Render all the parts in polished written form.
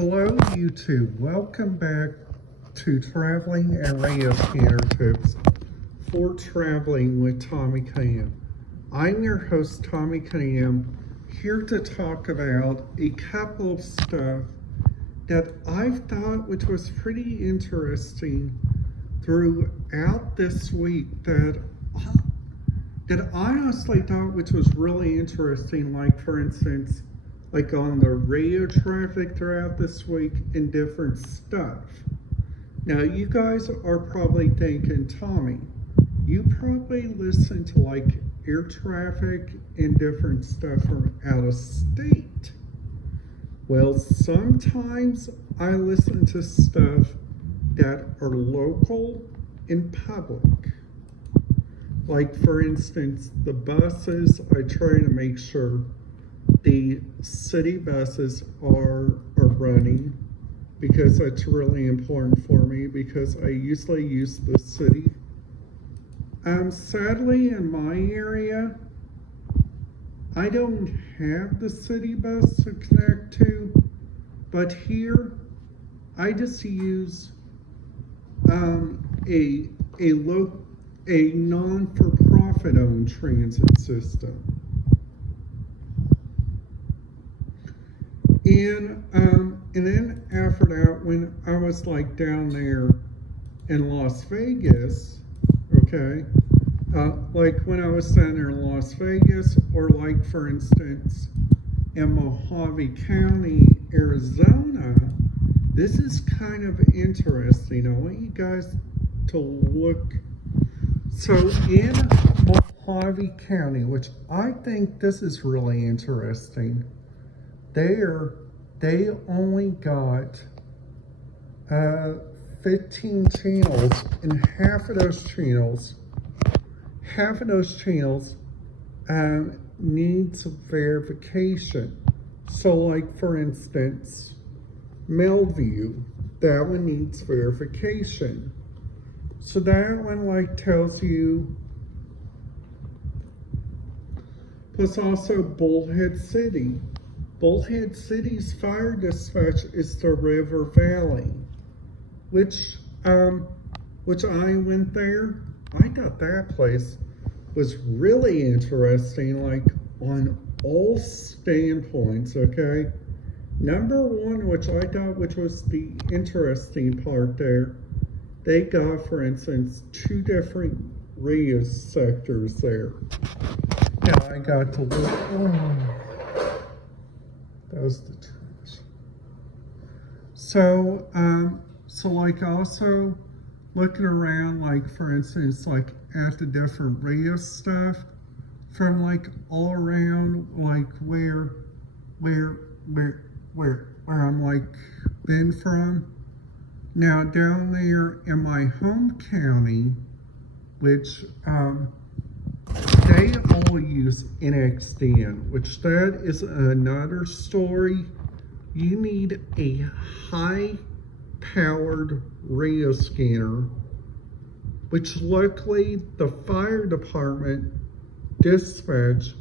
Hello YouTube, welcome back to Traveling and Radio Scanner Tips for Traveling with Tommy Cunningham. I'm your host Tommy Cunningham, here to talk about a couple of stuff that I've thought which was pretty interesting throughout this week that I honestly thought which was really interesting, like for instance, like on the radio traffic throughout this week and different stuff. Now you guys are probably thinking, Tommy, you probably listen to like air traffic and different stuff from out of state. Well, sometimes I listen to stuff that are local and public. Like for instance, the buses, I try to make sure the city buses are running, because that's really important for me, because I usually use the city. Sadly in my area, I don't have the city bus to connect to, but here I just use a non-for-profit owned transit system. And then after that, when I was like down there in Las Vegas, okay, like when I was down there in Las Vegas, or like for instance in Mojave County, Arizona, this is kind of interesting. I want you guys to look. So in Mojave County, which I think this is really interesting, they only got 15 channels, and half of those channels needs verification. So like for instance, Melview, that one needs verification. So that one like tells you, plus also Bullhead City. Bullhead City's fire dispatch is the River Valley, which I went there. I thought that place was really interesting, like on all standpoints, okay? Number one, which I thought which was the interesting part there, they got, for instance, 2 different radio sectors there. Now I got to look, that was the trash. So like also looking around, like for instance, like at the different radio stuff from like all around, like where I'm like been from. Now down there in my home county, which they all use NXDN, which that is another story. You need a high-powered radio scanner, which luckily the fire department dispatch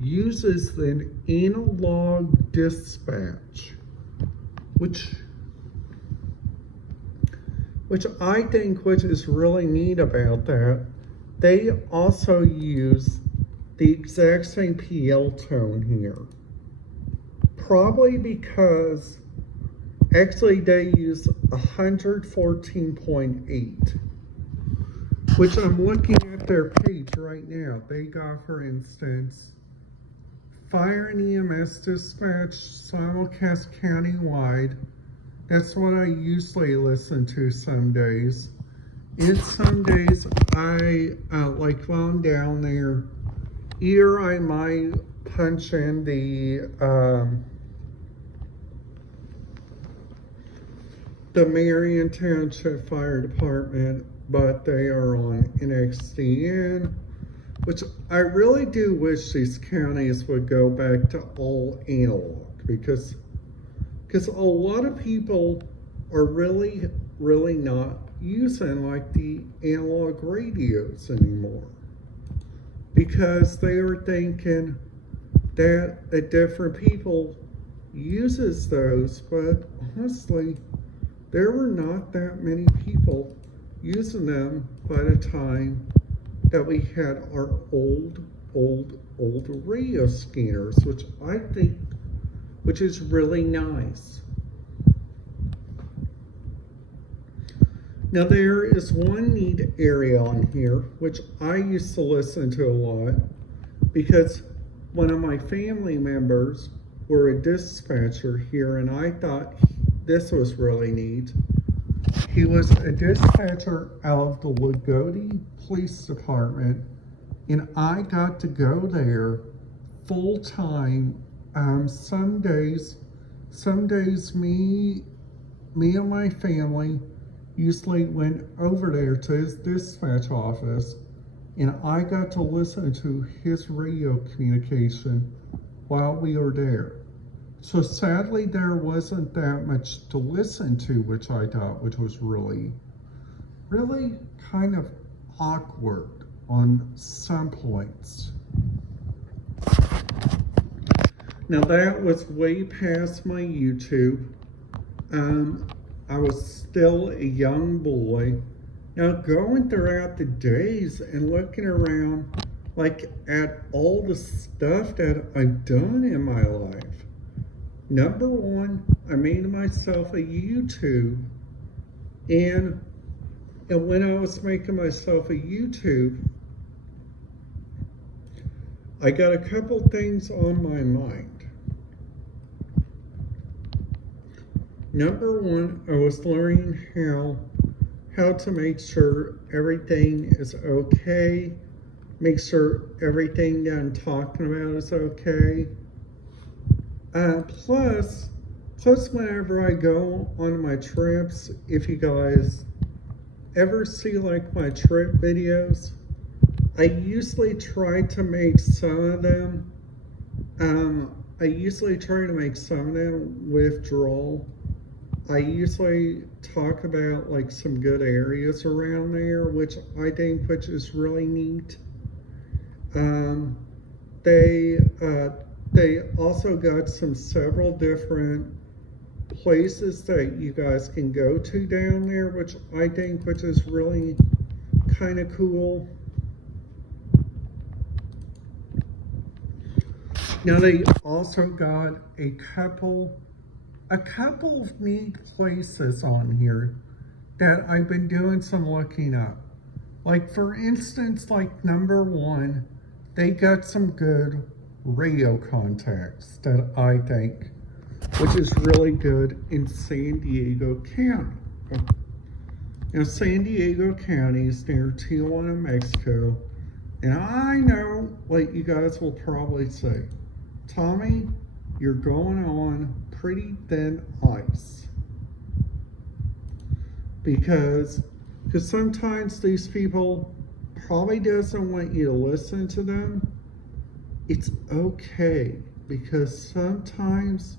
uses an analog dispatch, which I think which is really neat about that. They also use the exact same PL tone here. Probably because actually they use 114.8, which I'm looking at their page right now. They got, for instance, fire and EMS dispatch simulcast countywide. That's what I usually listen to some days. And some days I, like while I'm down there, either I might punch in the Marion Township Fire Department, but they are on NXDN, which I really do wish these counties would go back to all analog, because a lot of people are really not using like the analog radios anymore, because they are thinking that different people uses those, but honestly, there were not that many people using them by the time that we had our old radio scanners, which is really nice. Now there is one neat area on here which I used to listen to a lot because one of my family members were a dispatcher here, and I thought this was really neat. He was a dispatcher out of the Lagodi Police Department, and I got to go there full time. Some days me and my family usually went over there to his dispatch office, and I got to listen to his radio communication while we were there. So sadly, there wasn't that much to listen to, which I thought, which was really kind of awkward on some points. Now that was way past my YouTube. I was still a young boy. Now going throughout the days and looking around like at all the stuff that I've done in my life. Number one, I made myself a YouTube, and when I was making myself a YouTube, I got a couple things on my mind. Number one, I was learning how to make sure everything is okay, make sure everything that I'm talking about is okay. Plus, whenever I go on my trips, if you guys ever see like my trip videos, I usually try to make some of them. With drawl. I usually talk about like some good areas around there, which is really neat. They also got several different places that you guys can go to down there, which is really kind of cool. Now they also got a couple of neat places on here that I've been doing some looking up. Like for instance, like number one, they got some good radio contacts that I think, which is really good in San Diego County. Now San Diego County is near Tijuana, Mexico, and I know what you guys will probably say, Tommy, you're going on pretty thin ice. Because sometimes these people probably doesn't want you to listen to them. It's okay, because sometimes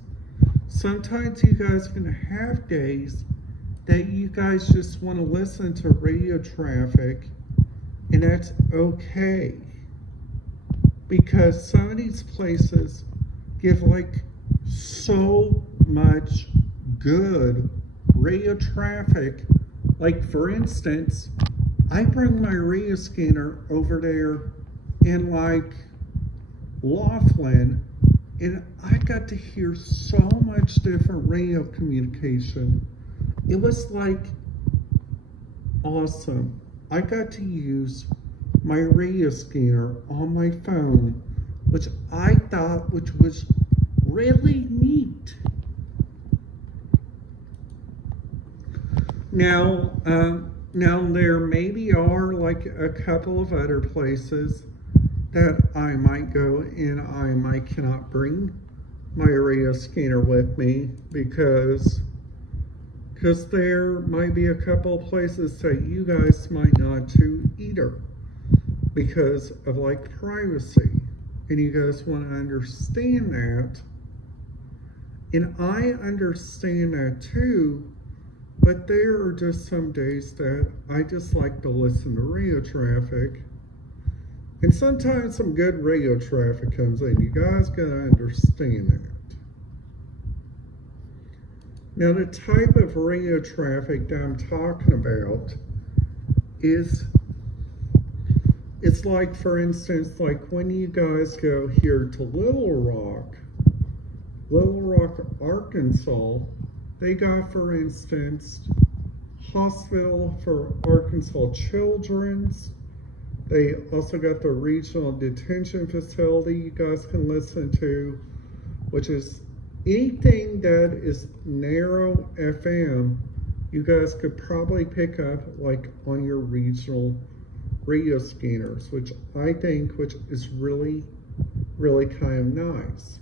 you guys are gonna have days that you guys just want to listen to radio traffic, and that's okay. Because some of these places give like so much good radio traffic. Like for instance, I bring my radio scanner over there in like Laughlin, and I got to hear so much different radio communication. It was like awesome. I got to use my radio scanner on my phone, which I thought was really neat. Now there maybe are like a couple of other places that I might go, and I might cannot bring my radio scanner with me because there might be a couple of places that you guys might not to either because of like privacy, and you guys want to understand that, and I understand that too. But there are just some days that I just like to listen to radio traffic. And sometimes some good radio traffic comes in. You guys gotta understand that. Now, the type of radio traffic that I'm talking about is, it's like, for instance, like when you guys go here to Little Rock, Arkansas, they got, for instance, Hospital for Arkansas Children's. They also got the regional detention facility you guys can listen to, which is anything that is narrow FM, you guys could probably pick up like on your regional radio scanners, which is really, really kind of nice.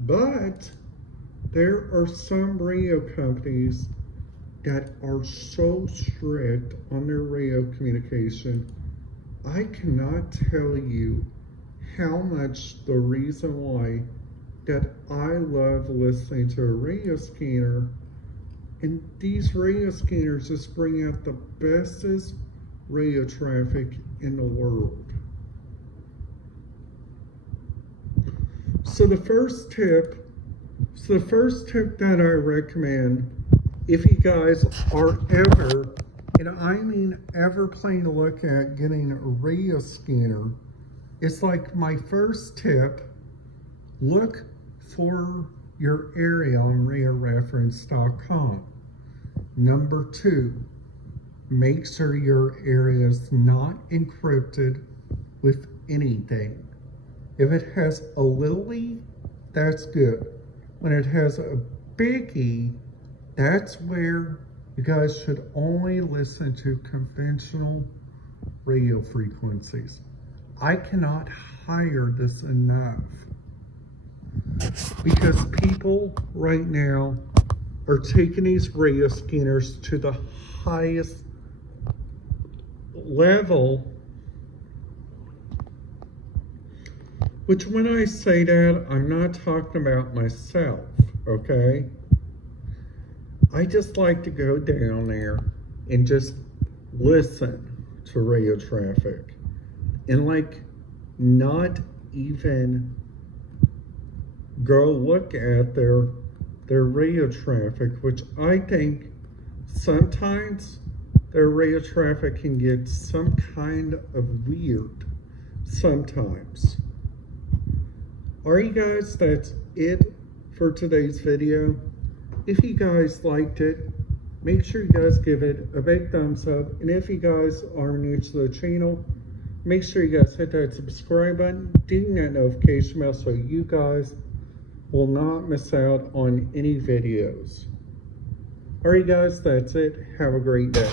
But there are some radio companies that are so strict on their radio communication. I cannot tell you how much the reason why that I love listening to a radio scanner, and these radio scanners just bring out the bestest radio traffic in the world. So the first tip that I recommend, if you guys are ever, and I mean ever, planning to look at getting a radio scanner, it's like my first tip: look for your area on radioreference.com. Number 2, make sure your area is not encrypted with anything. If it has a little e, that's good. When it has a big E, that's where you guys should only listen to conventional radio frequencies. I cannot hire this enough, because people right now are taking these radio scanners to the highest level, which, when I say that, I'm not talking about myself, okay? I just like to go down there and just listen to radio traffic and like not even go look at their radio traffic, which I think sometimes their radio traffic can get some kind of weird sometimes. Alright guys, that's it for today's video. If you guys liked it, make sure you guys give it a big thumbs up. And if you guys are new to the channel, make sure you guys hit that subscribe button, ding that notification bell so you guys will not miss out on any videos. Alright guys, that's it. Have a great day.